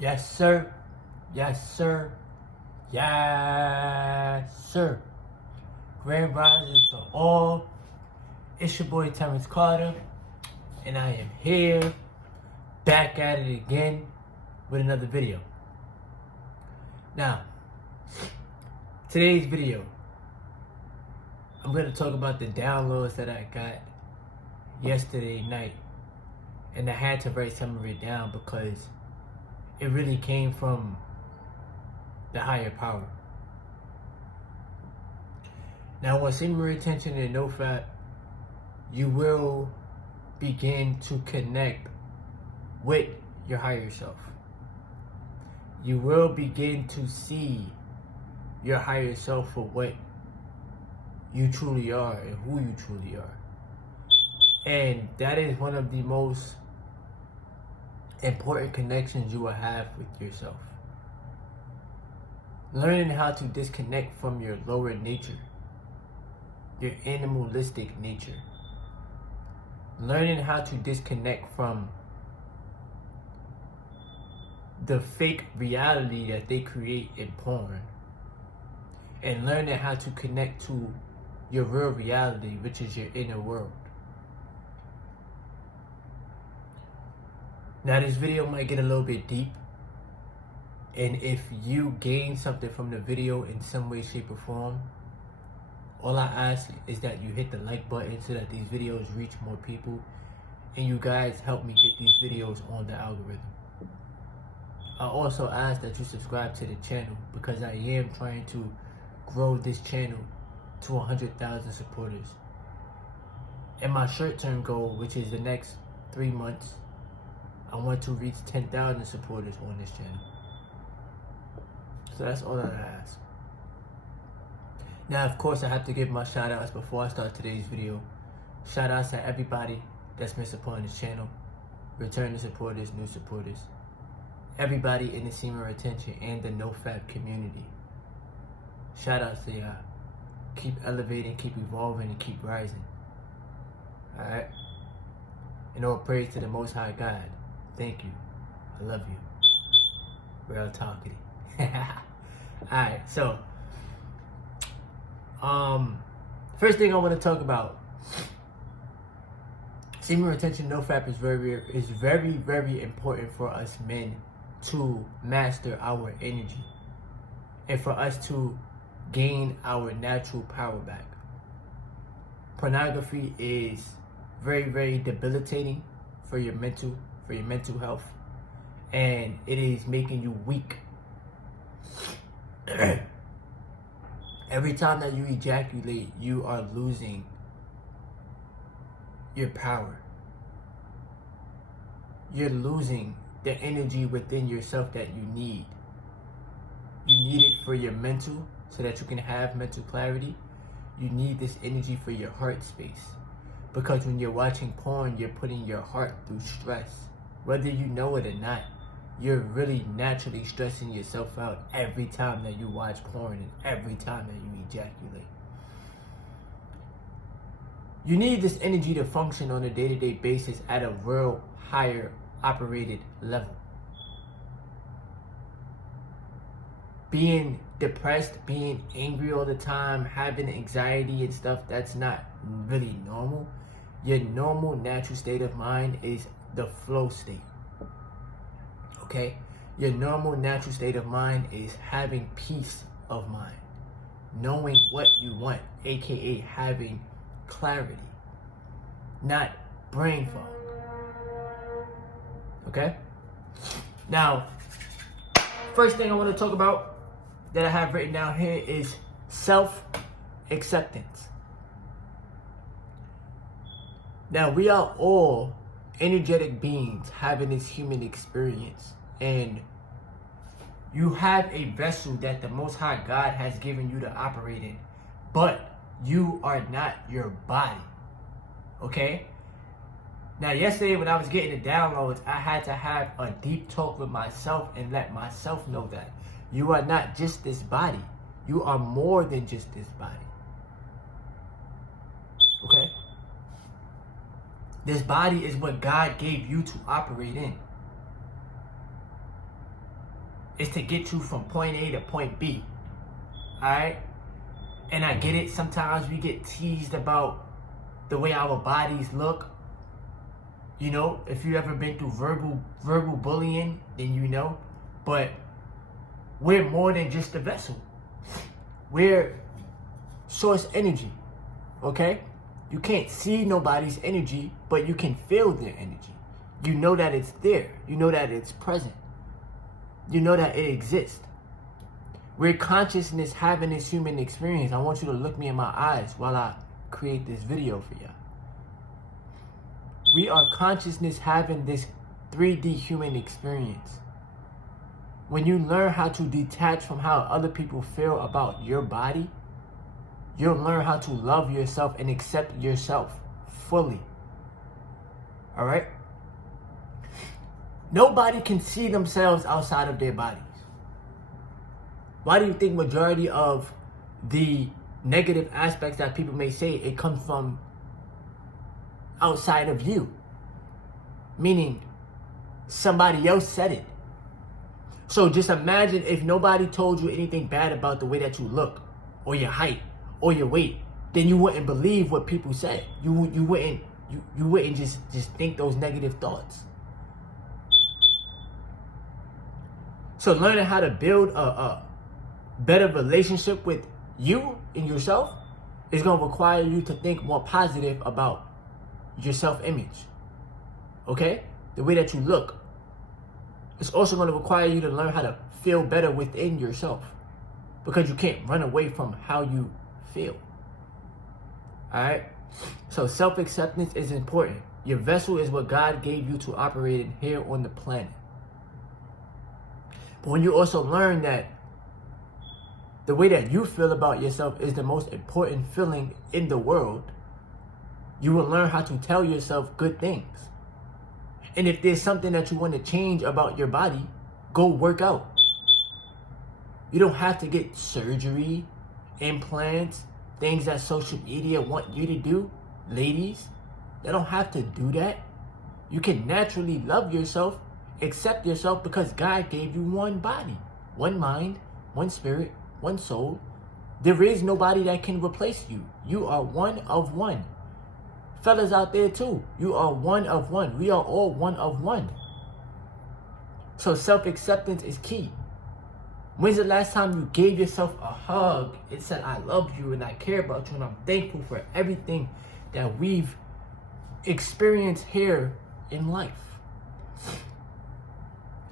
Yes, sir. Yes, sir. Yes, sir. Grand rising to all. It's your boy Terrence Carter, and I am here, back at it again with another video. Now, today's video, I'm going to talk about the downloads that I got yesterday night, and I had to write some of it down because it really came from the higher power. Now, with semen retention and no fat, you will begin to connect with your higher self. You will begin to see your higher self for what you truly are and who you truly are. And that is one of the most important connections you will have with yourself. Learning how to disconnect from your lower nature, your animalistic nature. Learning how to disconnect from the fake reality that they create in porn. And learning how to connect to your real reality, which is your inner world. Now this video might get a little bit deep, and if you gain something from the video in some way, shape, or form, all I ask is that you hit the like button so that these videos reach more people, and you guys help me get these videos on the algorithm. I also ask that you subscribe to the channel because I am trying to grow this channel to 100,000 supporters. And my short-term goal, which is the next 3 months, I want to reach 10,000 supporters on this channel. So that's all that I ask. Now, of course, I have to give my shout outs before I start today's video. Shout outs to everybody that's been supporting this channel. Returning supporters, new supporters. Everybody in the semen retention and the no-fap community. Shout outs to y'all. Keep elevating, keep evolving, and keep rising. Alright? And all praise to the Most High God. Thank you. I love you. Real talkative. Alright, so first thing I want to talk about, semen retention, no fap is very important for us men to master our energy and for us to gain our natural power back. Pornography is very debilitating for your mental health, and it is making you weak. Every time that you ejaculate, you are losing your power. You're losing the energy within yourself that you need. You need it for your mental, so that you can have mental clarity. You need this energy for your heart space. Because when you're watching porn, you're putting your heart through stress. Whether you know it or not, you're really naturally stressing yourself out every time that you watch porn and every time that you ejaculate. You need this energy to function on a day-to-day basis at a real higher operated level. Being depressed, being angry all the time, having anxiety and stuff, that's not really normal. Your normal natural state of mind is the flow state. Okay? Your normal natural state of mind is having peace of mind. Knowing what you want, aka having clarity. Not brain fog. Okay? Now, first thing I want to talk about that I have written down here is self-acceptance. Now, we are all energetic beings having this human experience, and you have a vessel that the Most High God has given you to operate in, but you are not your body. Okay? Now, yesterday when I was getting the downloads, I had to have a deep talk with myself and let myself know that you are not just this body. You are more than just this body. Okay? This body is what God gave you to operate in. is to get you from point A to point B. Alright? And I get it, sometimes we get teased about the way our bodies look. You know, if you ever been through verbal bullying, then you know. But we're more than just a vessel. We're source energy. Okay? You can't see nobody's energy, but you can feel their energy. You know that it's there. You know that it's present. You know that it exists. We're consciousness having this human experience. I want you to look me in my eyes while I create this video for y'all. We are consciousness having this 3D human experience. When you learn how to detach from how other people feel about your body, you'll learn how to love yourself and accept yourself fully. All right? Nobody can see themselves outside of their bodies. Why do you think majority of the negative aspects that people may say, it comes from outside of you? Meaning somebody else said it. So just imagine if nobody told you anything bad about the way that you look, or your height, or your weight, then you wouldn't believe what people say. You wouldn't just think those negative thoughts. So learning how to build a better relationship with you and yourself is going to require you to think more positive about your self-image. Okay? The way that you look. It's also going to require you to learn how to feel better within yourself, because you can't run away from how you feel. Alright? So self-acceptance is important. Your vessel is what God gave you to operate in here on the planet. But when you also learn that the way that you feel about yourself is the most important feeling in the world, you will learn how to tell yourself good things. And if there's something that you want to change about your body, go work out. You don't have to get surgery, implants, things that social media want you to do. Ladies, they don't have to do that. You can naturally love yourself, accept yourself, because God gave you one body, one mind, one spirit, one soul. There is nobody that can replace you. You are one of one. Fellas out there too, you are one of one. We are all one of one. So self-acceptance is key. When's the last time you gave yourself a hug and said, I love you and I care about you and I'm thankful for everything that we've experienced here in life?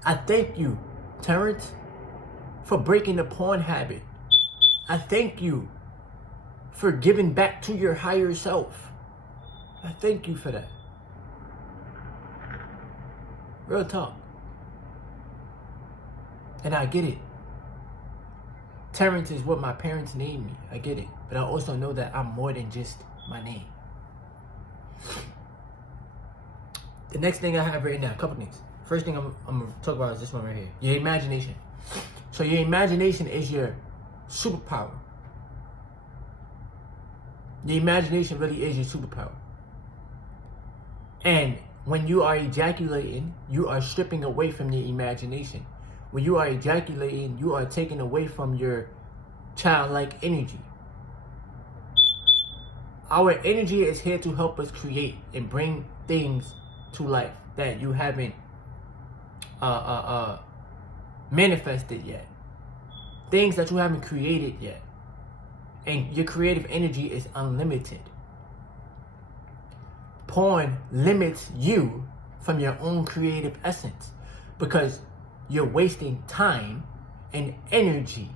I thank you, Terrence, for breaking the porn habit. I thank you for giving back to your higher self. I thank you for that. Real talk. And I get it. Terrence is what my parents named me. I get it. But I also know that I'm more than just my name. The next thing I have written down, a couple things. First thing I'm going to talk about is this one right here. Your imagination. So your imagination is your superpower. Your imagination really is your superpower. And when you are ejaculating, you are stripping away from your imagination. When you are ejaculating, you are taking away from your childlike energy. Our energy is here to help us create and bring things to life that you haven't manifested yet. Things that you haven't created yet. And your creative energy is unlimited. Porn limits you from your own creative essence because you're wasting time and energy.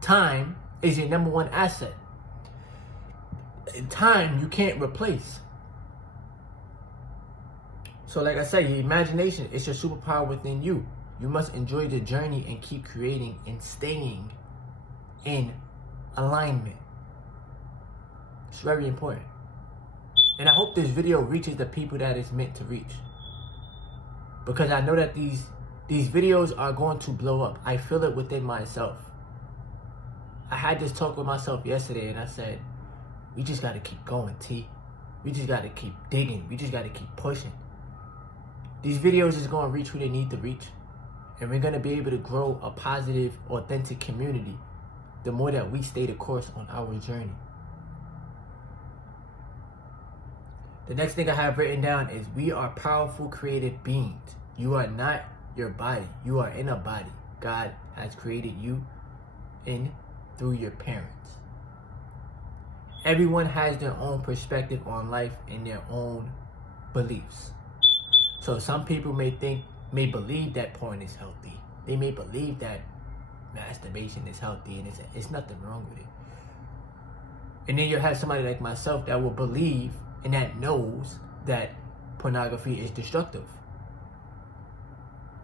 Time is your number one asset. Time you can't replace. So like I said, your imagination is your superpower within you. You must enjoy the journey and keep creating and staying in alignment. It's very important. And I hope this video reaches the people that it's meant to reach. Because I know that these videos are going to blow up. I feel it within myself. I had this talk with myself yesterday and I said, we just got to keep going, T. We just got to keep digging. We just got to keep pushing. These videos is going to reach who they need to reach. And we're going to be able to grow a positive, authentic community the more that we stay the course on our journey. The next thing I have written down is we are powerful created beings. You are not your body. You are in a body. God has created you in through your parents. Everyone has their own perspective on life and their own beliefs. So some people may believe that porn is healthy. They may believe that masturbation is healthy and it's nothing wrong with it. And then you'll have somebody like myself that will believe and that knows that pornography is destructive.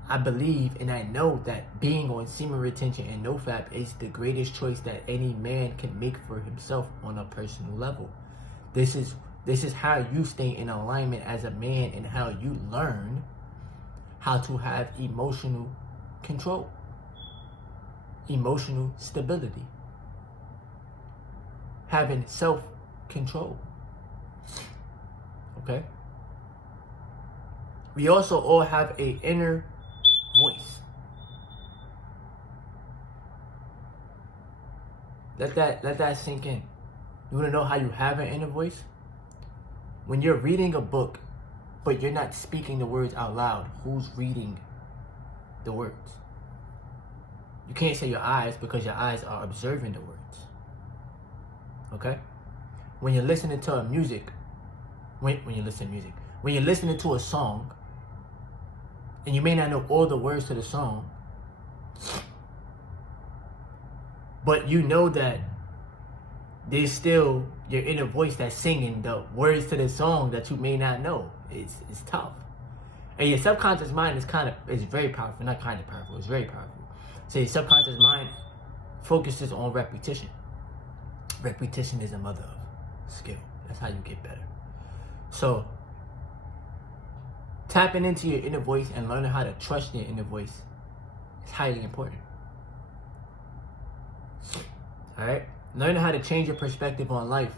I believe and I know that being on semen retention and nofap is the greatest choice that any man can make for himself on a personal level. This is how you stay in alignment as a man and how you learn how to have emotional control, emotional stability, having self-control. Okay? We also all have an inner voice. Let that sink in. You want to know how you have an inner voice? When you're reading a book, but you're not speaking the words out loud, who's reading the words? You can't say your eyes because your eyes are observing the words. Okay? When you're listening to music, when you're listening to a song, and you may not know all the words to the song, but you know that there's still your inner voice that's singing the words to the song that you may not know. It's tough. And your subconscious mind is very powerful. Not kind of powerful, it's very powerful. So your subconscious mind focuses on repetition. Repetition is a mother of skill. That's how you get better. So tapping into your inner voice and learning how to trust your inner voice is highly important. Alright? Learning how to change your perspective on life.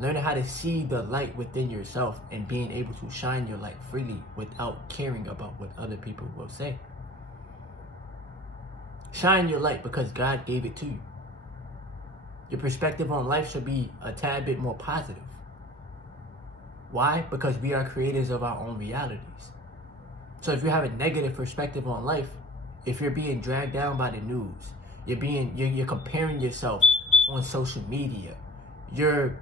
Learning how to see the light within yourself and being able to shine your light freely without caring about what other people will say. Shine your light because God gave it to you. Your perspective on life should be a tad bit more positive. Why? Because we are creators of our own realities. So if you have a negative perspective on life, if you're being dragged down by the news, you're comparing yourself on social media, you're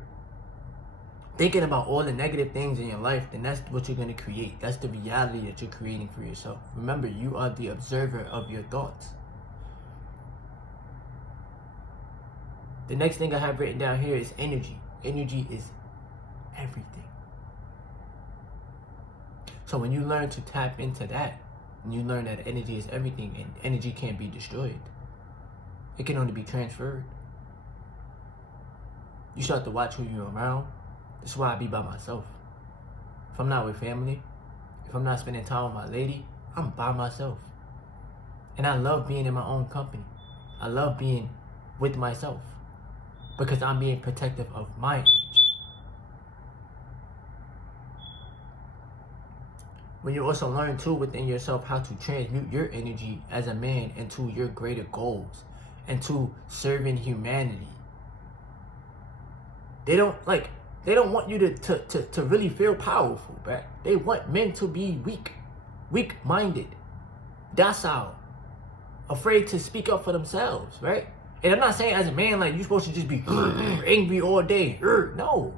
thinking about all the negative things in your life, then that's what you're going to create. That's the reality that you're creating for yourself. Remember, you are the observer of your thoughts. The next thing I have written down here is energy. Energy is everything. So when you learn to tap into that, and you learn that energy is everything and energy can't be destroyed, it can only be transferred. You start to watch who you're around. That's why I be by myself. If I'm not with family, if I'm not spending time with my lady, I'm by myself. And I love being in my own company. I love being with myself because I'm being protective of my energy. When you also learn too within yourself how to transmute your energy as a man into your greater goals, into serving humanity. They don't want you to really feel powerful, right? They want men to be weak-minded, docile, afraid to speak up for themselves, right? And I'm not saying as a man, like, you're supposed to just be angry all day. No.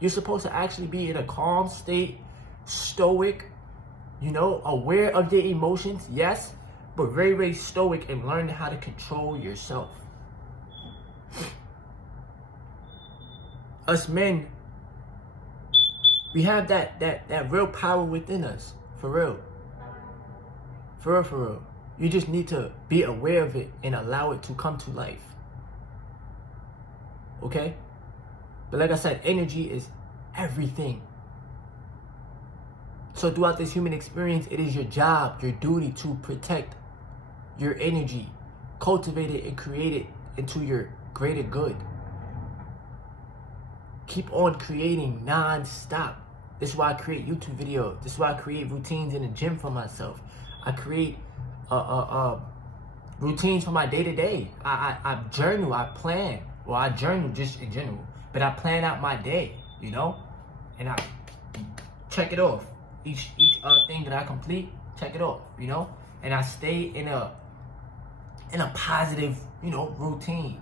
You're supposed to actually be in a calm state, stoic, aware of your emotions, yes, but very, very stoic and learning how to control yourself. Us men, we have that real power within us, for real. For real. You just need to be aware of it and allow it to come to life. Okay? But like I said, energy is everything. So throughout this human experience, it is your job, your duty to protect your energy, cultivate it and create it into your greater good. Keep on creating non-stop. This is why I create YouTube videos. This is why I create routines in the gym for myself. I create routines for my day-to-day. I journal, I plan. Well, I journal just in general, but I plan out my day, you know? And I check it off. Each thing that I complete, check it off, you know? And I stay in a positive, you know, routine.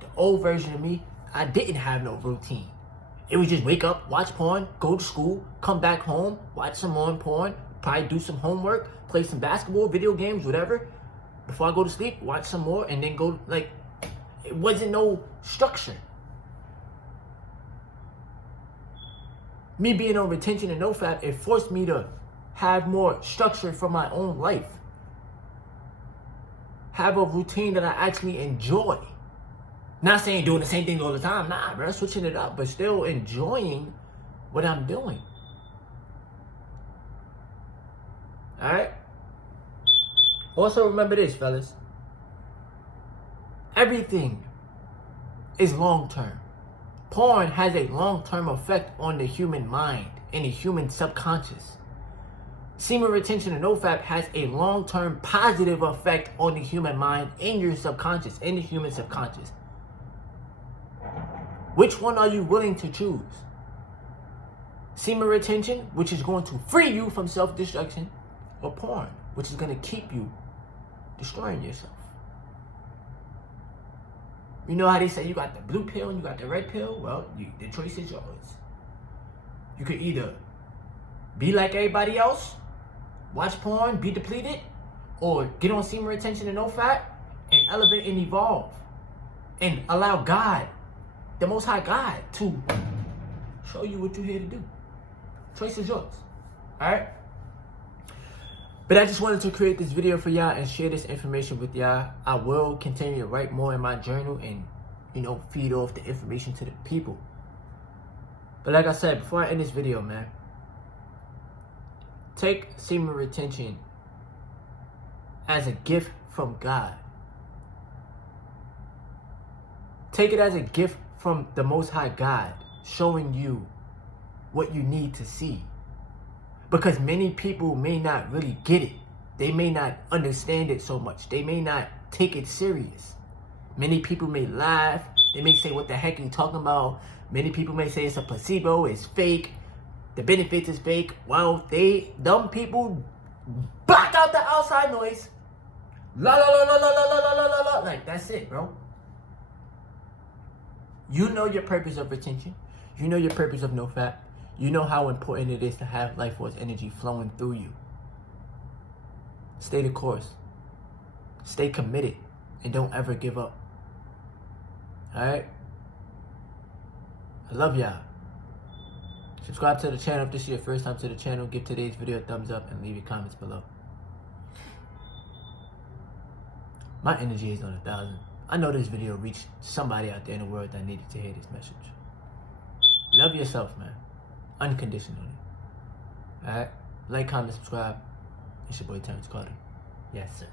The old version of me, I didn't have no routine. It was just wake up, watch porn, go to school, come back home, watch some more porn, probably do some homework, play some basketball, video games, whatever. Before I go to sleep, watch some more, and then go, like, it wasn't no structure. Me being on retention and NoFap, it forced me to have more structure for my own life. Have a routine that I actually enjoy. Not saying doing the same thing all the time. Nah, bro, switching it up, but still enjoying what I'm doing. All right? Also remember this, fellas. Everything is long-term. Porn has a long-term effect on the human mind and the human subconscious. Semen retention and NoFap has a long-term positive effect on the human mind and your subconscious, and the human subconscious. Which one are you willing to choose? Semen retention, which is going to free you from self-destruction, or porn, which is going to keep you destroying yourself. You know how they say you got the blue pill and you got the red pill? Well, the choice is yours. You could either be like everybody else, watch porn, be depleted, or get on semen retention and NoFap and elevate and evolve. And allow God, the Most High God, to show you what you're here to do. Choice is yours. Alright? But I just wanted to create this video for y'all and share this information with y'all. I will continue to write more in my journal and, you know, feed off the information to the people. But like I said, before I end this video, man, take semen retention as a gift from God. Take it as a gift from the Most High God, showing you what you need to see. Because many people may not really get it. They may not understand it so much. They may not take it serious. Many people may laugh. They may say, what the heck are you talking about? Many people may say it's a placebo, it's fake. The benefits is fake. Well, dumb people block out the outside noise. La la la la la la la la la la. Like, that's it, bro. You know your purpose of retention. You know your purpose of NoFap. You know how important it is to have life force energy flowing through you. Stay the course. Stay committed. And don't ever give up. Alright? I love y'all. Subscribe to the channel if this is your first time to the channel. Give today's video a thumbs up and leave your comments below. My energy is on 1,000. I know this video reached somebody out there in the world that needed to hear this message. Love yourself, man. Unconditionally. Alright? Like, comment, subscribe. It's your boy Terrence Carter. Yes, sir.